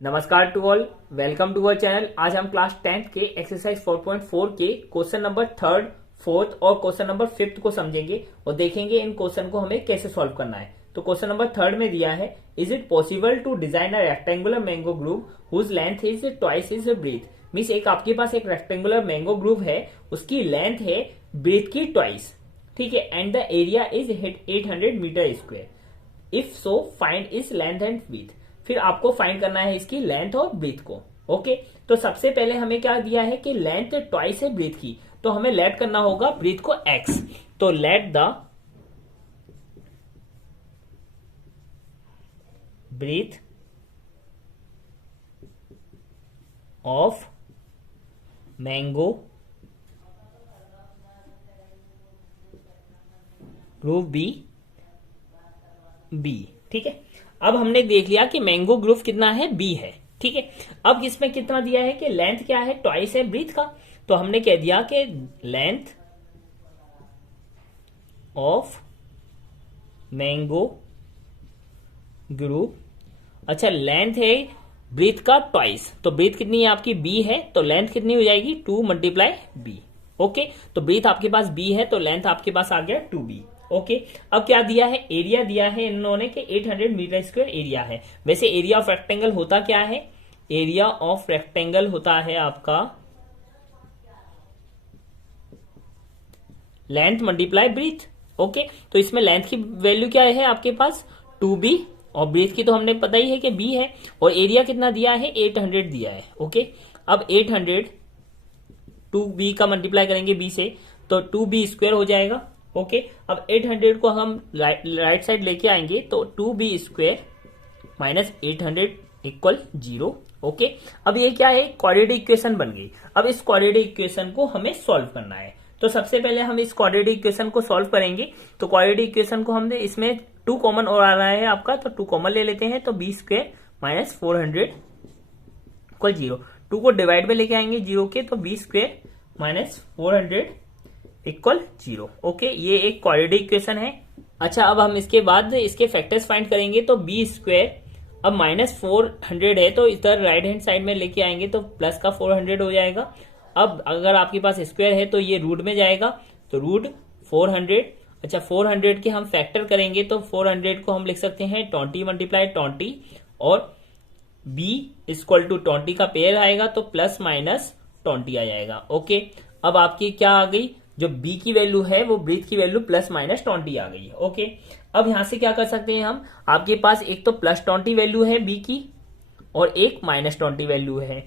नमस्कार to all, welcome to our channel. आज हम क्लास 10th के एक्सरसाइज 4.4 के क्वेश्चन नंबर 3rd, 4th और क्वेश्चन नंबर 5th को समझेंगे और देखेंगे इन क्वेश्चन को हमें कैसे सॉल्व करना है। तो क्वेश्चन नंबर 3rd में दिया है, is it possible to design a rectangular mango grove whose length is twice is breadth. Means एक आपके पास एक रेक्टेंगुलर मैंगो ग्रुव है, उसकी लेंथ है ब्रीथ की ट्वाइस, ठीक है, and the area is 800 meter square. If so find is length and breadth. फिर आपको फाइंड करना है इसकी लेंथ और ब्रीथ को। ओके, तो सबसे पहले हमें क्या दिया है कि लेंथ ट्वाइस है ब्रीथ की, तो हमें लेट करना होगा ब्रीथ को x। तो let the breadth of mango grove be, ठीक है। अब हमने देख लिया कि मैंगो ग्रुव कितना है, बी है, ठीक है। अब इसमें कितना दिया है कि लेंथ क्या है, ट्वाइस है ब्रीथ का, तो हमने कह दिया कि लेंथ ऑफ मैंगो ग्रुव, अच्छा लेंथ है ब्रीथ का ट्वाइस, तो ब्रीथ कितनी है आपकी, बी है, तो लेंथ कितनी हो जाएगी 2 मल्टीप्लाई बी। ओके, तो ब्रीथ आपके पास बी है, तो लेंथ आपके पास आ गया 2b। ओके, अब क्या दिया है, एरिया दिया है इन्होंने कि 800 मीटर स्क्वायर एरिया है। वैसे एरिया ऑफ रेक्टेंगल होता क्या है, एरिया ऑफ रेक्टेंगल होता है आपका लेंथ मल्टीप्लाई ब्रीथ। ओके, तो इसमें लेंथ की वैल्यू क्या है आपके पास 2b और ब्रीथ की तो हमने पता ही है कि b है, और एरिया कितना दिया है 800 दिया है। ओके, अब 800 2b का मल्टीप्लाई करेंगे b से तो 2b स्क्वायर हो जाएगा। ओके, अब 800 को हम राइट साइड लेके आएंगे तो 2b स्क्वायर माइनस 800 इक्वल 0। ओके, अब ये क्या है, क्वाड्रेटिक इक्वेशन बन गई। अब इस क्वाड्रेटिक इक्वेशन को हमें सॉल्व करना है, तो सबसे पहले हम इस क्वाड्रेटिक इक्वेशन को सॉल्व करेंगे। तो क्वाड्रेटिक इक्वेशन को हमने इसमें 2 कॉमन और आ रहा है आपका, तो 2 कॉमन ले लेते हैं, तो b स्क्वायर माइनस 400 इक्वल 0। 2 को डिवाइड में लेके आएंगे 0 के, तो b square minus 400 equal 0। Okay, ये एक क्वाड्रेटिक इक्वेशन है। अच्छा, अब हम इसके बाद इसके फैक्टर्स फाइंड करेंगे, तो b स्क्वायर अब माइनस 400 है, तो इधर राइट हैंड साइड में लेके आएंगे तो प्लस का 400 हो जाएगा। अब अगर आपके पास स्क्वायर है तो ये रूट में जाएगा, तो रूट 400। अच्छा, 400 के हम फैक्टर करेंगे तो 400 को हम लिख सकते हैं 20 मल्टीप्लाई 20, और b इक्वल टू 20 का पेयर आएगा तो प्लस माइनस 20 आ जाएगा। ओके, अब आपकी क्या आ गई, जो b की वैल्यू है वो ब्रीथ की वैल्यू प्लस माइनस 20 आ गई। ओके, अब यहां से क्या कर सकते हैं हम, आपके पास एक तो प्लस 20 वैल्यू है b की और एक माइनस 20 वैल्यू है।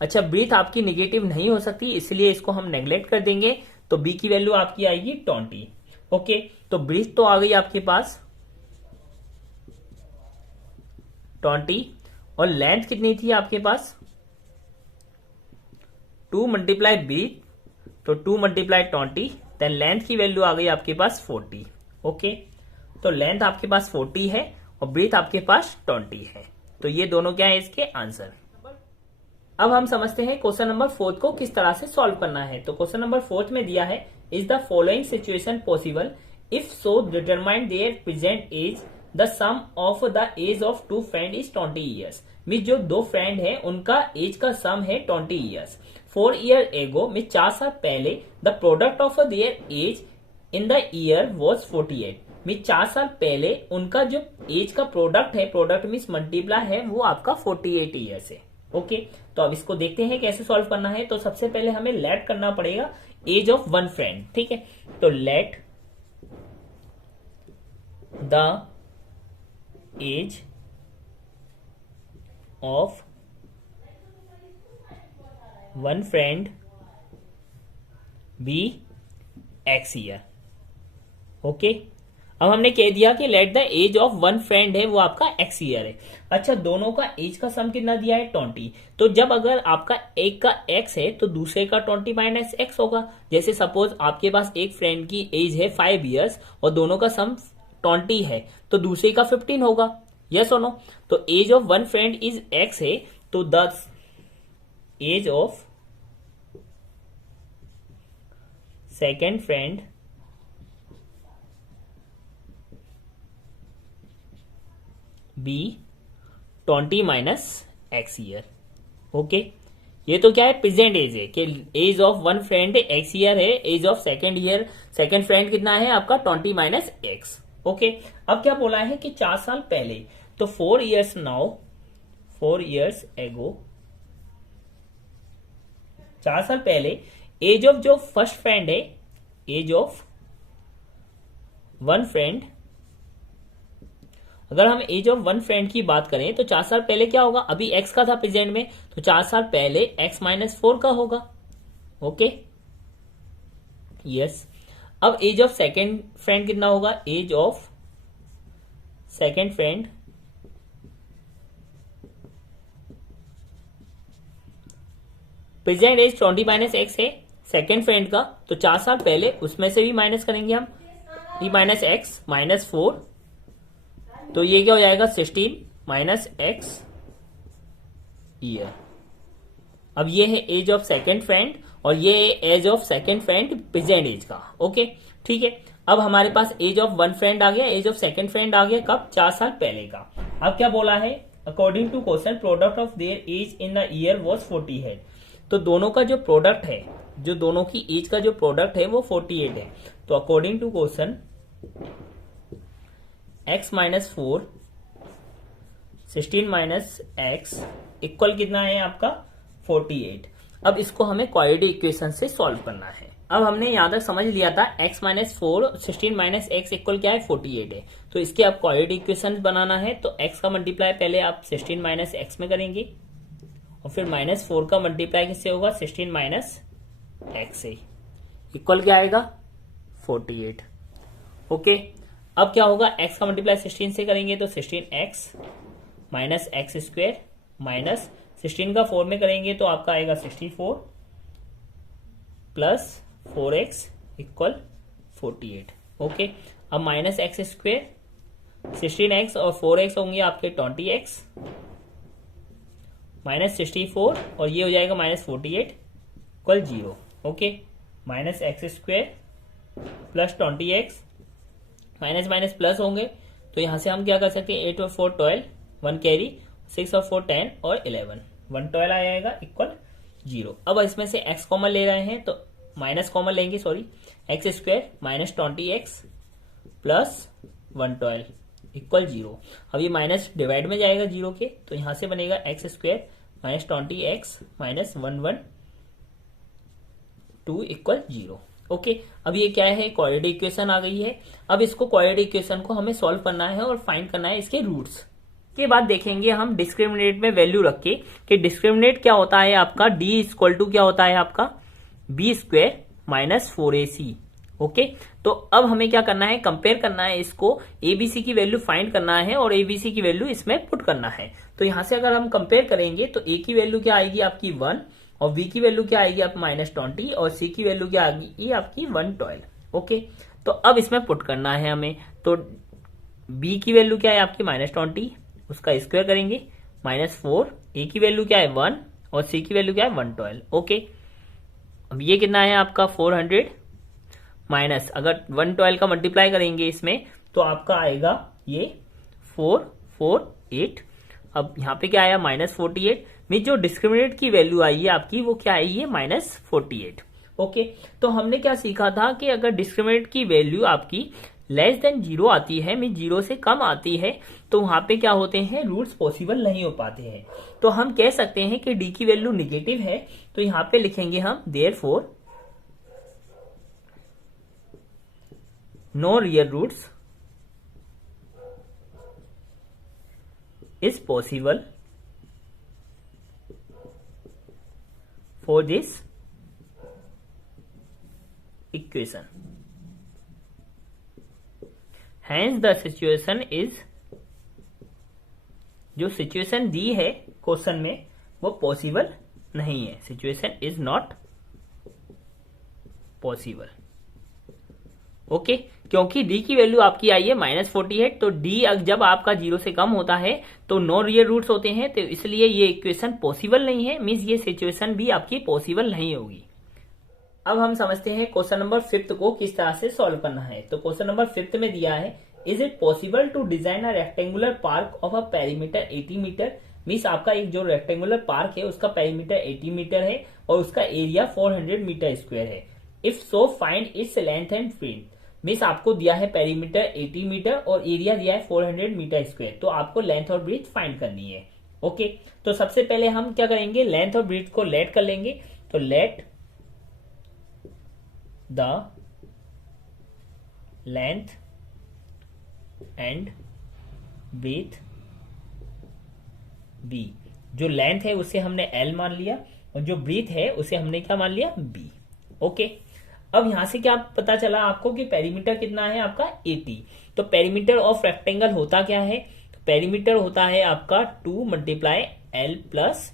अच्छा, ब्रीथ आपकी निगेटिव नहीं हो सकती, इसलिए इसको हम नेग्लेक्ट कर देंगे, तो b की वैल्यू आपकी आएगी 20। ओके, तो ब्रीथ तो आ गई आपके पास 20, और लेंथ कितनी थी आपके पास 2 मल्टीप्लाई ब्रीथ, तो 2 मल्टीप्लाई 20, देन लेंथ की वैल्यू आ गई आपके पास 40। ओके, तो लेंथ आपके पास 40 है और ब्रीथ आपके पास 20 है, तो ये दोनों क्या है इसके आंसर। अब हम समझते हैं क्वेश्चन नंबर 4 को किस तरह से सॉल्व करना है। तो क्वेश्चन नंबर 4 में दिया है, is the following situation possible, if so determine their present age, the sum of the age of 2 friend is 20 years. Mean जो 2 फ्रेंड है उनका एज का सम है 20 ईयर्स। 4 ईयर एगो में 4 साल पहले the product of their age in the year was 48। Mean 4 साल पहले उनका जो एज का प्रोडक्ट है, प्रोडक्ट मीन्स मल्टीप्लाई है, वो आपका 48 ईयर्स है। ओके, तो अब इसको देखते हैं कैसे सॉल्व करना है। तो सबसे पहले हमें लेट करना पड़ेगा एज ऑफ 1 फ्रेंड, ठीक है। तो let the age of 1 friend be x year. Okay, अब हमने कह दिया कि let the age of 1 friend है वो आपका x ईयर है। अच्छा, दोनों का एज का सम कितना दिया है 20, तो जब अगर आपका एक का x है तो दूसरे का 20 माइनस x होगा। जैसे सपोज आपके पास एक फ्रेंड की एज है 5 ईयर्स और दोनों का सम 20 है, तो दूसरे का 15 होगा, यस और नो। तो age of 1 friend is x है, तो the age of second friend be 20 minus x year. Okay, ये तो क्या है, प्रेजेंट एज है कि age of one friend x year है, एज ऑफ सेकेंड फ्रेंड कितना है आपका 20 माइनस एक्स। ओके, अब क्या बोला है कि 4 साल पहले, तो 4 years नाउ, 4 years एगो, 4 साल पहले एज ऑफ जो फर्स्ट फ्रेंड है, एज ऑफ वन फ्रेंड, अगर हम एज ऑफ वन फ्रेंड की बात करें तो 4 साल पहले क्या होगा, अभी एक्स का था प्रेजेंट में, तो 4 साल पहले एक्स माइनस 4 का होगा। Okay, yes. अब एज ऑफ सेकेंड फ्रेंड कितना होगा, age of second friend present age 20 minus x है सेकेंड फ्रेंड का, तो 4 साल पहले उसमें से भी माइनस करेंगे हम, ई माइनस एक्स माइनस 4, तो ये क्या हो जाएगा 16 माइनस एक्स ईयर। अब ये है एज ऑफ सेकेंड फ्रेंड और ये age of second friend present age का। ओके, ठीक है। अब हमारे पास एज ऑफ वन फ्रेंड आ गया, एज ऑफ सेकेंड फ्रेंड आ गया, कब, 4 साल पहले का। अब क्या बोला है, according to question product of their age in the year was 40 है। तो दोनों का जो प्रोडक्ट है, जो दोनों की एज का जो प्रोडक्ट है वो 48 है। तो according to question x minus 4 16 minus x equal कितना है आपका 48। अब इसको हमें क्वाड्रेटिक इक्वेशन से सॉल्व करना है। अब हमने यहां तक समझ लिया था x minus 4 16 minus x equal क्या है 48 है, तो इसके आप क्वाड्रेटिक इक्वेशन बनाना है तो x का मल्टीप्लाई पहले आप 16 माइनस एक्स में करेंगे और फिर माइनस 4 का मल्टीप्लाई किससे होगा 16 माइनस एक्स से, इक्वल क्या आएगा 48। ओके, अब क्या होगा, x का मल्टीप्लाई 16 से करेंगे तो 16x minus x square minus 16 का 4 में करेंगे तो आपका आएगा 64 प्लस 4x इक्वल 48। ओके, अब माइनस एक्स स्क्वेयर 16x और 4x होंगे आपके 20x माइनस 64 और ये हो जाएगा minus 48 equal 0। Okay, minus x square plus 20x minus minus plus होंगे तो यहां से हम क्या कर सकते हैं 8 और 4 12, 1 कैरी, 6 और 4 10 और 11, 1 12 आ जाएगा इक्वल 0। अब इसमें से x कॉमन ले रहे हैं तो माइनस कॉमन लेंगे, sorry, x square minus 20x plus 112 equal 0। अब ये माइनस डिवाइड में जाएगा 0 के, तो यहां से बनेगा x square minus 20x minus 112 equal 0। ओके, अब ये क्या है, क्वाड्रेटिक इक्वेशन आ गई है। अब इसको क्वाड्रेटिक इक्वेशन को हमें सॉल्व करना है और फाइंड करना है इसके रूट्स। के बाद देखेंगे हम डिस्क्रिमिनेट में वैल्यू रख के कि डिस्क्रिमिनेट क्या होता है आपका, d इक्वल टू क्या होता है आपका b square minus 4ac। Okay, तो अब हमें क्या करना है, कंपेयर करना है इसको, एबीसी की वैल्यू फाइंड करना है और एबीसी की वैल्यू इसमें पुट करना है। तो यहां से अगर हम कंपेयर करेंगे तो ए की वैल्यू क्या आएगी आपकी 1 और बी की वैल्यू क्या आएगी आप माइनस 20 और सी की वैल्यू क्या आएगी आपकी 112। ओके, तो अब इसमें पुट करना है हमें, तो बी की वैल्यू क्या है आपकी माइनस 20, उसका स्क्वायर करेंगे माइनस 4, ए की वैल्यू क्या है 1 और सी की वैल्यू क्या है 112। ओके, अब ये कितना है आपका 400 माइनस, अगर 112 का मल्टीप्लाई करेंगे इसमें तो आपका आएगा ये 448। अब यहाँ पे क्या आया माइनस 48 में, जो डिस्क्रिमिनेट की वैल्यू आई है आपकी वो क्या आई है माइनस 48। ओके, तो हमने क्या सीखा था कि अगर डिस्क्रिमिनेट की वैल्यू आपकी लेस देन 0 आती है, मीन 0 से कम आती है, तो वहां पे क्या होते हैं, रूट्स पॉसिबल नहीं हो पाते हैं। तो हम कह सकते हैं कि डी की वैल्यू निगेटिव है, तो यहां पे लिखेंगे हम therefore no real roots is possible for this equation. Hence the situation is, जो सिचुएशन दी है क्वेश्चन में वो पॉसिबल नहीं है, situation is not possible. Okay, क्योंकि डी की वैल्यू आपकी आई है माइनस 48, तो डी जब आपका 0 से कम होता है तो नो रियल रूट्स होते हैं, तो इसलिए ये इक्वेशन पॉसिबल नहीं है, मींस ये सिचुएशन भी आपकी पॉसिबल नहीं होगी। अब हम समझते हैं क्वेश्चन नंबर 5 को किस तरह से सॉल्व करना है। तो क्वेश्चन नंबर 5 में दिया है, is it possible to design a rectangular park of a perimeter 80 meter means आपका एक जो रेक्टेंगुलर पार्क है उसका पेरीमीटर 80 मीटर है और उसका एरिया 400 मीटर स्क्वायर है। If so find its length and breadth. Means आपको दिया है पेरीमीटर 80 मीटर और एरिया दिया है 400 मीटर स्क्वायर, तो आपको लेंथ और ब्रेड्थ फाइंड करनी है। ओके, तो सबसे पहले हम क्या करेंगे, लेंथ और ब्रेड्थ को लेट कर लेंगे। तो let the length and breadth be. जो लेंथ है उसे हमने L मान लिया और जो ब्रेड्थ है उसे हमने क्या मान लिया, B। ओके, अब यहां से क्या पता चला आपको कि पेरीमीटर कितना है आपका 80। तो पेरीमीटर ऑफ रेक्टेंगल होता क्या है, तो पेरीमीटर होता है आपका 2 multiply L plus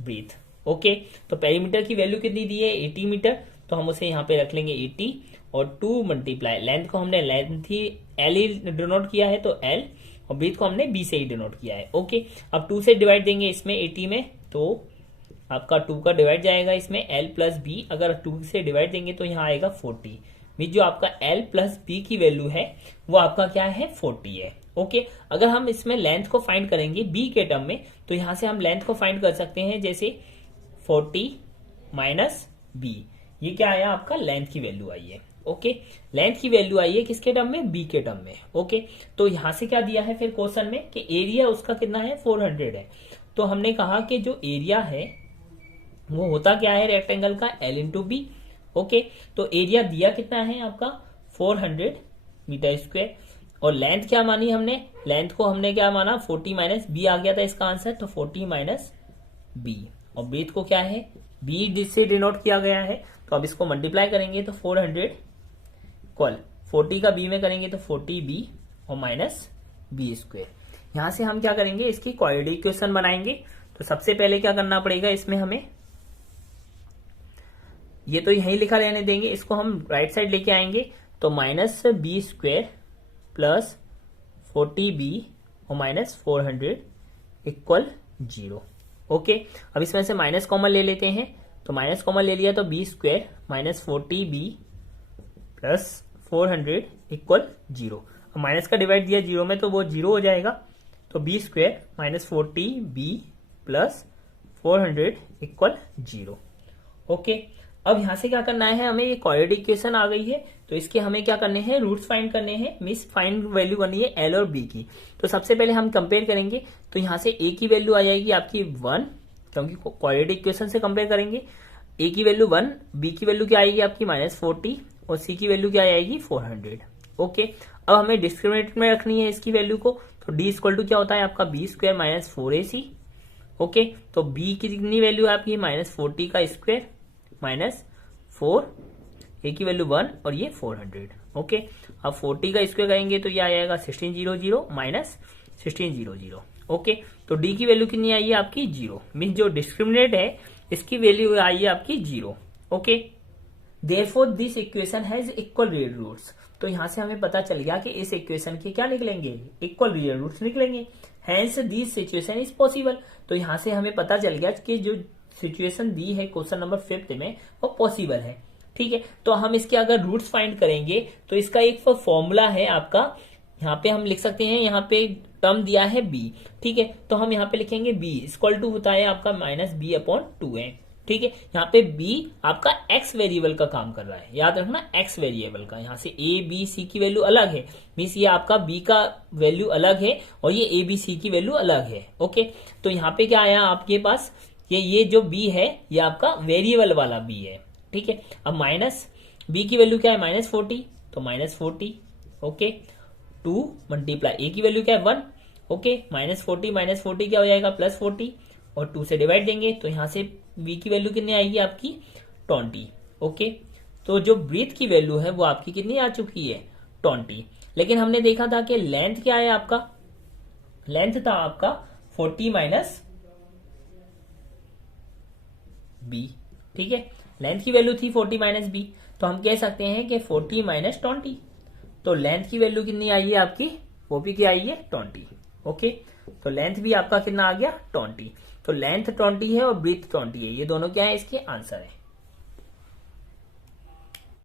breadth. Okay, तो पेरीमीटर की वैल्यू कितनी दी है, 80 मीटर, तो हम उसे यहाँ पे रख लेंगे 80 और 2 मल्टीप्लाई लेंथ को हमने लेंथ ही L ही डिनोट किया है तो L, और ब्रेड्थ को हमने B से ही डिनोट किया है। ओके, अब 2 से डिवाइड देंगे इसमें 80 में, तो आपका 2 का डिवाइड जाएगा इसमें L प्लस B। अगर 2 से डिवाइड देंगे तो यहाँ आएगा 40। मीन जो आपका L प्लस B की वैल्यू है वो आपका क्या है, 40 है। ओके, अगर हम इसमें लेंथ को फाइंड करेंगे B के टर्म में, तो यहाँ से हम लेंथ को फाइंड कर सकते हैं, जैसे 40 माइनस B, ये क्या आया आपका लेंथ की वैल्यू आई है। ओके, लेंथ की वैल्यू आई है किसके टर्म में, B के टर्म में। ओके, तो यहाँ से क्या दिया है फिर क्वेश्चन में कि एरिया उसका कितना है, 400 है। तो हमने कहा कि जो एरिया है वो होता क्या है रेक्टेंगल का, L इंटू बी। ओके, तो एरिया दिया कितना है आपका 400 मीटर स्क्वायर, और लेंथ क्या मानी हमने, लेंथ को हमने क्या माना 40 माइनस बी आ गया था इसका आंसर, तो 40 माइनस बी, और ब्रेथ को क्या है बी जिससे डिनोट किया गया है। तो अब इसको मल्टीप्लाई करेंगे तो 400 इक्वल 40 का बी में करेंगे तो 40 बी और माइनस बी स्क्वायर। यहां से हम क्या करेंगे, इसकी क्वाड्रेटिक इक्वेशन बनाएंगे। तो सबसे पहले क्या करना पड़ेगा, इसमें हमें ये तो यही लिखा रहने देंगे, इसको हम राइट साइड लेके आएंगे, तो minus B square plus 40b और माइनस 400 इक्वल 0। ओके, अब इसमें से माइनस कॉमन ले लेते हैं, तो माइनस कॉमन ले लिया तो b square minus 40b plus 400 equal 0। अब माइनस का डिवाइड दिया 0 में तो वो 0 हो जाएगा, तो b square minus 40b plus 400 equal 0। ओके, अब यहां से क्या करना है हमें, ये क्वाड्रेटिक इक्वेशन आ गई है, तो इसके हमें क्या करने हैं, रूट्स फाइंड करने हैं। मींस फाइंड वैल्यू करनी है L और B की। तो सबसे पहले हम कंपेयर करेंगे, तो यहां से A की वैल्यू आ जाएगी आपकी 1, क्योंकि क्वाड्रेटिक इक्वेशन से कंपेयर करेंगे। A की वैल्यू 1, B की वैल्यू क्या आएगी आपकी माइनस 40 और C की वैल्यू क्या आएगी 400। ओके, अब हमें डिस्क्रिमिनेट में रखनी है इसकी वैल्यू को, तो D इक्वल टू क्या होता है आपका b square minus 4AC। Okay, तो B की कितनी वैल्यू है आपकी माइनस 40 का स्क्वायर माइनस 4, A की वैल्यू 1 और ये 400। ओके, अब 40 का स्क्वायर करेंगे तो ये आ जाएगा 1600 माइनस 1600। ओके, तो D की वैल्यू कितनी आई है आपकी 0। मीन जो डिस्क्रिमिनेट है इसकी वैल्यू आई है आपकी 0। Okay, therefore this equation has equal real roots. तो यहां से हमें पता चल गया कि इस इक्वेशन के क्या निकलेंगे, इक्वल रियल रूट्स निकलेंगे। Hence this situation is possible. तो यहां से हमें पता चल गया कि जो सिचुएशन दी है क्वेश्चन नंबर 5 में वो पॉसिबल है। ठीक है, तो हम इसके अगर रूट्स फाइंड करेंगे तो इसका एक फॉर्मूला है आपका, यहाँ पे हम लिख सकते हैं, यहाँ पे टर्म दिया है b। ठीक है, तो हम यहाँ पे लिखेंगे b इक्वल टू होता है आपका माइनस बी अपॉन 2a। ठीक है, यहाँ पे b आपका x वेरिएबल का काम कर रहा है, याद रखना x वेरिएबल का। यहाँ से a b c की वैल्यू अलग है, मीन्स ये आपका b का वैल्यू अलग है और ये a b c की वैल्यू अलग है। ओके, तो यहाँ पे क्या आया आपके पास, ये जो b है ये आपका वेरिएबल वाला b है। ठीक है, अब माइनस b की वैल्यू क्या है माइनस 40, तो माइनस 40। ओके, 2 मल्टीप्लाई a की वैल्यू क्या है 1। ओके, माइनस 40 क्या हो जाएगा प्लस 40, और 2 से डिवाइड देंगे तो यहां से b की वैल्यू कितनी आएगी आपकी 20। ओके, तो जो ब्रेथ की वैल्यू है वो आपकी कितनी आ चुकी है 20। लेकिन हमने देखा था कि लेंथ क्या है आपका, लेंथ था आपका 40 माइनस b। ठीक है, लेंथ की वैल्यू थी 40 माइनस बी, तो हम कह सकते हैं कि 40 माइनस 20। तो लेंथ की वैल्यू कितनी आई है आपकी, वो भी क्या आई है 20। ओके, तो लेंथ भी आपका कितना आ गया 20। तो लेंथ 20 है और ब्रेथ 20 है, ये दोनों क्या है इसके आंसर है।